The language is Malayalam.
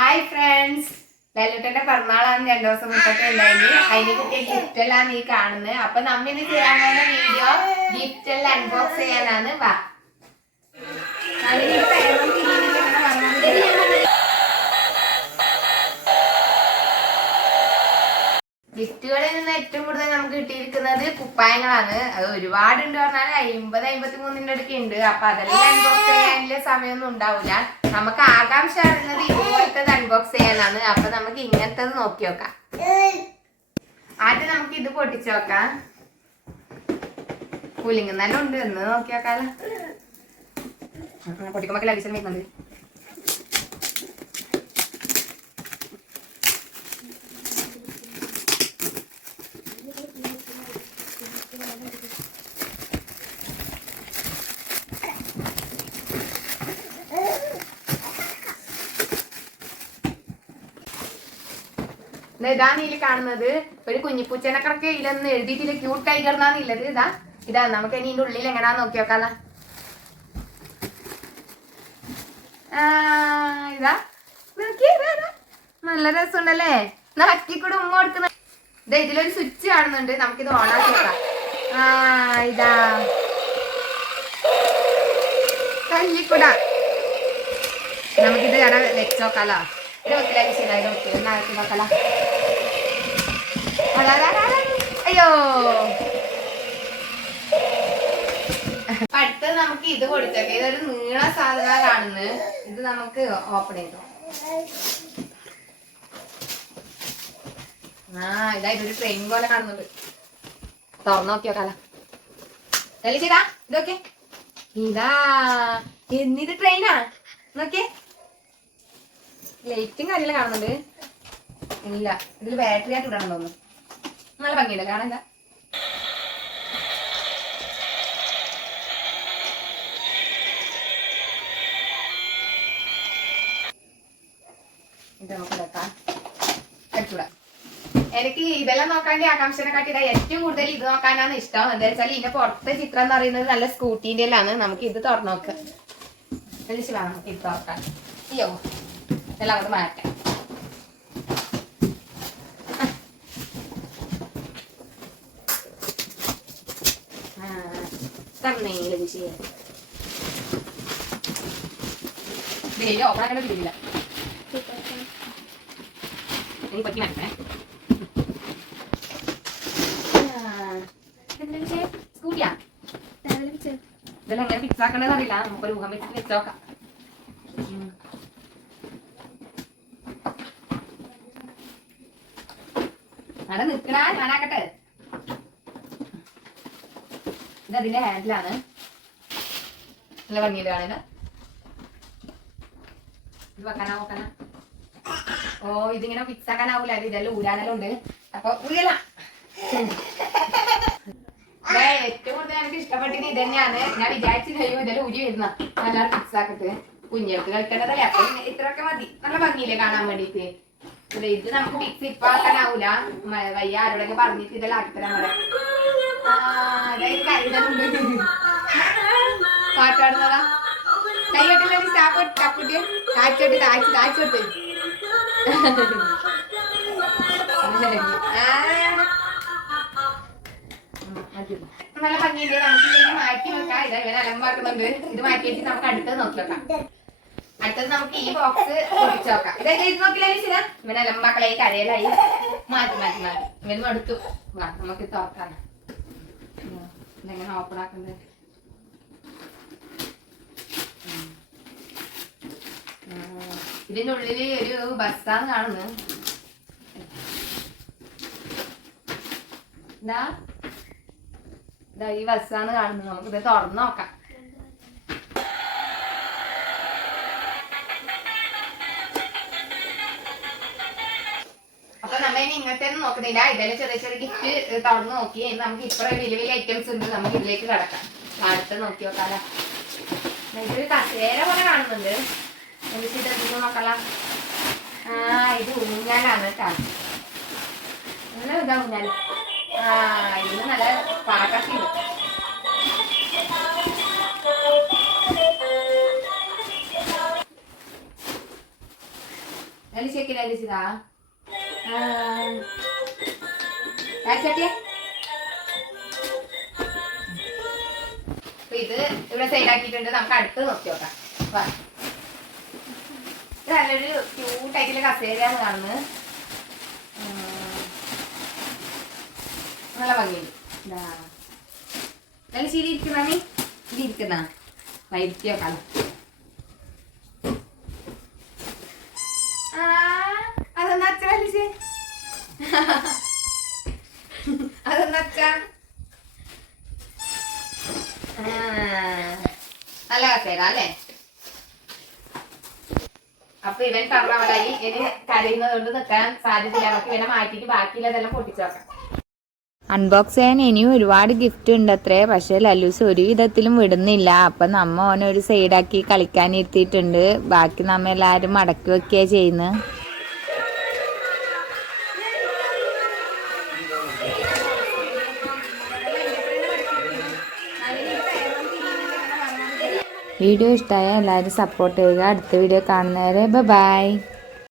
ഹായ് ഫ്രണ്ട്സ്, ലല്ലുട്ടന്റെ പിറന്നാളാണ് 2 ദിവസം മുമ്പൊക്കെ ഉണ്ടായിന്. അതിന് കിട്ടിയ ഗിഫ്റ്റ് എല്ലാം നീ കാണുന്നത്. അപ്പൊ നമ്മിന് ചെയ്യാൻ പോകുന്ന വീഡിയോ ഗിഫ്റ്റ് എല്ലാം അൺബോക്സ് ചെയ്യാനാണ്. വാ ഗിഫ്റ്റുകളിൽ നിന്ന് ഏറ്റവും കൂടുതൽ നമുക്ക് കിട്ടിയിരിക്കുന്നത് കുപ്പായങ്ങളാണ്. അത് ഒരുപാടുണ്ട് പറഞ്ഞാൽ 50-53 അടുക്ക് ഉണ്ട്. അപ്പൊ അതെല്ലാം അൺബോക്സ് ചെയ്യാനുള്ള സമയമൊന്നും ഉണ്ടാവില്ല. നമുക്ക് ആകാംക്ഷ അറിയുന്നത് ഇതുപോലത്തെ അൺബോക്സ് ചെയ്യാനാണ്. അപ്പൊ നമുക്ക് ഇങ്ങനത്തത് നോക്കി നോക്കാം. ആദ്യം നമുക്ക് ഇത് പൊട്ടിച്ചു നോക്കാം. കൂലിംഗ് തന്നെ ഉണ്ട് എന്ന് നോക്കി നോക്കാലോ. പൊട്ടിക്കുമ്പോ ലഭിച്ചു വരുന്നുണ്ട്. ഇതാണ് ഇതിൽ കാണുന്നത്. ഒരു കുഞ്ഞിപ്പൂച്ചേനെ കണക്ക് ഇതിലൊന്നും എഴുതിയിട്ടില്ല. ക്യൂട്ട് ടൈഗർ എന്നാന്നുള്ളത്. ഇതാ നമുക്ക് ഇനി ഇതിന്റെ ഉള്ളിൽ എങ്ങനെയാന്ന് നോക്കി നോക്കാല. ഇതാ നല്ല രസമുണ്ടല്ലേ. ഹക്കിക്കൂടെ ഉമ്മ കൊടുക്കുന്ന ഇതിലൊരു സ്വിച്ച് കാണുന്നുണ്ട്. നമുക്കിത് ഓണാക്കി നോക്കാം. ഇതാ കല്ലിക്കൂട. നമുക്കിത് അവിടെ വെച്ചോക്കാലോ. അയ്യോ, അടുത്തത് നമുക്ക് ഇത് കൊടുത്തേക്കെ. ഇതൊരു നീള സാധന കാണുന്നത്. ഇത് നമുക്ക് ഓപ്പൺ ചെയ്തോ. ഇതാ ഇതൊരു ട്രെയിൻ പോലെ കാണുന്നുണ്ട്. തുറന്നു നോക്കി നോക്കാല. ചെയ്താ ഇതൊക്കെ ഇതാ എന്നിത് ട്രെയിനാ നോക്കിയേ. ലൈറ്റും കാര്യമെല്ലാം കാണുന്നുണ്ട്. ഇല്ല, ഇതിൽ ബാറ്ററി ആയിട്ട് ഇടണം തോന്നുന്നു. നല്ല ഭംഗിയുണ്ട് കാണാൻ. ഇത് നമുക്ക് ഇടക്കാം. അടിച്ചൂടാ. എനിക്ക് ഇതെല്ലാം നോക്കാണ്ട് ആകാംക്ഷനെ കാട്ടി ഏറ്റവും കൂടുതൽ ഇത് നോക്കാനാണ് ഇഷ്ടം. എന്താ വെച്ചാൽ ഇതിന്റെ പുറത്തെ ചിത്രം എന്ന് പറയുന്നത് നല്ല സ്കൂട്ടീന്റെ എല്ലാണ്. നമുക്ക് ഇത് തുറന്നു നോക്കാം. നമുക്ക് ഇത് തുറക്കാം. അയ്യോ, എല്ലാം കൊണ്ട് മാറ്റാം. ഓപ്പണാക്കേണ്ട തിരിയില്ല. എനിക്ക് പറ്റി മാറ്റേ. സ്കൂട്ടിയാ ഇതെല്ലാം എങ്ങനെ ഫിക്സ് ആക്കണ്ടെന്ന് അറിയില്ല. നമുക്കൊരു മുഖം വെച്ചിട്ട് വെച്ച് നോക്കാം. അവിടെ നിൽക്കണ ഞാനാക്കട്ടെ. ഇതതിന്റെ ഹാൻഡിലാണ്. നല്ല ഭംഗിയുടെ കാണില്ല. ഇത് വെക്കാനാ നോക്കാനാ. ഇതിങ്ങനെ ഫിക്സ് ആക്കാനാവൂല. ഇതെല്ലാം ഊരാനെല്ലാം ഉണ്ട്. അപ്പൊ ഊരല. ഏറ്റവും കൂടുതൽ എനിക്ക് ഇഷ്ടപ്പെട്ടത് ഇത് തന്നെയാണ്. ഞാൻ വിചാരിച്ചു കഴിയും ഇതെല്ലാം ഊരി വരുന്ന നല്ലോണം ഫിക്സ് ആക്കിട്ട് കുഞ്ഞുങ്ങൾക്ക് കളിക്കേണ്ടതല്ലേ. അപ്പൊ ഇത്രയൊക്കെ മതി. നല്ല ഭംഗിയില്ലേ കാണാൻ വേണ്ടിട്ട്. ഇത് നമുക്ക് ഫിക്സ് ഇപ്പൊ ആക്കാനാവൂല. വയ്യ ആരോടൊക്കെ പറഞ്ഞിട്ട് ഇതെല്ലാം ആക്കിത്തരാൻ പറയാം. കരുതലുണ്ട്. പാട്ടാടുന്നതാ കൈകൊട്ടില്ല. സ്റ്റാഫ് ടക്കുട്ടി കാച്ചോട്ട് കാച്ചോട്ട്. നല്ല ഭംഗിയുണ്ട്. നമുക്ക് ഇത് മാറ്റി വെക്കാം. ഇതാ ഇവൻ അലമ്പാക്കുന്നുണ്ട്. ഇത് മാറ്റി വെച്ച് നമുക്ക് അടുത്തത് നോക്കി വെക്കാം. അടുത്തത് നമുക്ക് ഈ ബോക്സ് പൊട്ടിച്ചു നോക്കാം. ഇത് നോക്കില്ല. ഇവൻ അലമ്പാക്കളായി കരയിലായി. മാറ്റി മാറ്റി മാറ്റി ഇവന് മടുത്തു. നമുക്ക് തുറക്കാം. ഇതെങ്ങനെ ഓപ്പൺ ആക്കുന്നത്? ഇതിന്റെ ഉള്ളില് ഒരു ബസ്സാണ് കാണുന്നത്. ഇതാ ഈ ബസ്സാണ് കാണുന്നത്. നമുക്കിത് തുറന്നു നോക്കാം. അപ്പൊ നമ്മ ഇനി ഇങ്ങനത്തെ ഒന്നും നോക്കുന്നില്ല. ഇതെല്ലാം ചെറിയ ചെറിയ ഗിഫ്റ്റ് തുറന്നു നോക്കി. നമുക്ക് ഇത്ര വലിയ വലിയ ഐറ്റംസ് ഉണ്ട്. നമുക്ക് ഇതിലേക്ക് കിടക്കാം. അടുത്ത് നോക്കി നോക്കാല. ഇതൊരു കസേര പോലെ കാണുന്നുണ്ട്. എന്നിട്ട് ഇതെന്ത് നോക്കാം. ഇത് ഊഞ്ഞാലാണ് കേട്ടാ. നല്ല ഇതാ ഊഞ്ഞാൽ. ഇതിന് നല്ല പാട്ടൊക്കെ ഉണ്ട്. അലിച്ചിതാ ഇത് ഇവിടെ സൈഡാക്കിയിട്ടുണ്ട്. നമുക്ക് അടുത്ത് നോക്കി നോക്കാം. ഇത് നല്ലൊരു ക്യൂട്ടായിട്ടുള്ള കസേരയാണ് കാണുന്നത്. നല്ല ഭംഗിയുണ്ട്. നല്ല ശരി ഇരിക്കുന്ന ഇതിരിക്കുന്ന വൈദ്യോ കാണാം. അതൊന്ന് അച്ഛ വലിച്ച് അതൊന്ന് അച്ഛ നല്ല കസേര അല്ലേ? അപ്പൊ ഇവൻ പറഞ്ഞവരായി ഇവന് കരയുന്നത് കൊണ്ട് നിൽക്കാൻ സാധ്യതയില്ല. നമുക്ക് ഇവനെ മാറ്റിട്ട് ബാക്കിയുള്ളതെല്ലാം പൊട്ടിച്ചു വെക്കാം. അൺബോക്സ് ചെയ്യാൻ ഇനിയും ഒരുപാട് ഗിഫ്റ്റ് ഉണ്ട് അത്രേ. പക്ഷെ ലല്ലൂസ് ഒരു വിധത്തിലും വിടുന്നില്ല. അപ്പൊ നമ്മ ഓനെ ഒരു സൈഡാക്കി കളിക്കാനിരുത്തിയിട്ടുണ്ട്. ബാക്കി നമ്മ എല്ലാരും മടക്കി വെക്കുകയാ ചെയ്യുന്നത്. വീഡിയോ ഇഷ്ടമായ എല്ലാവരും സപ്പോർട്ട് ചെയ്യുക. അടുത്ത വീഡിയോ കാണുന്നവരെ ബൈ.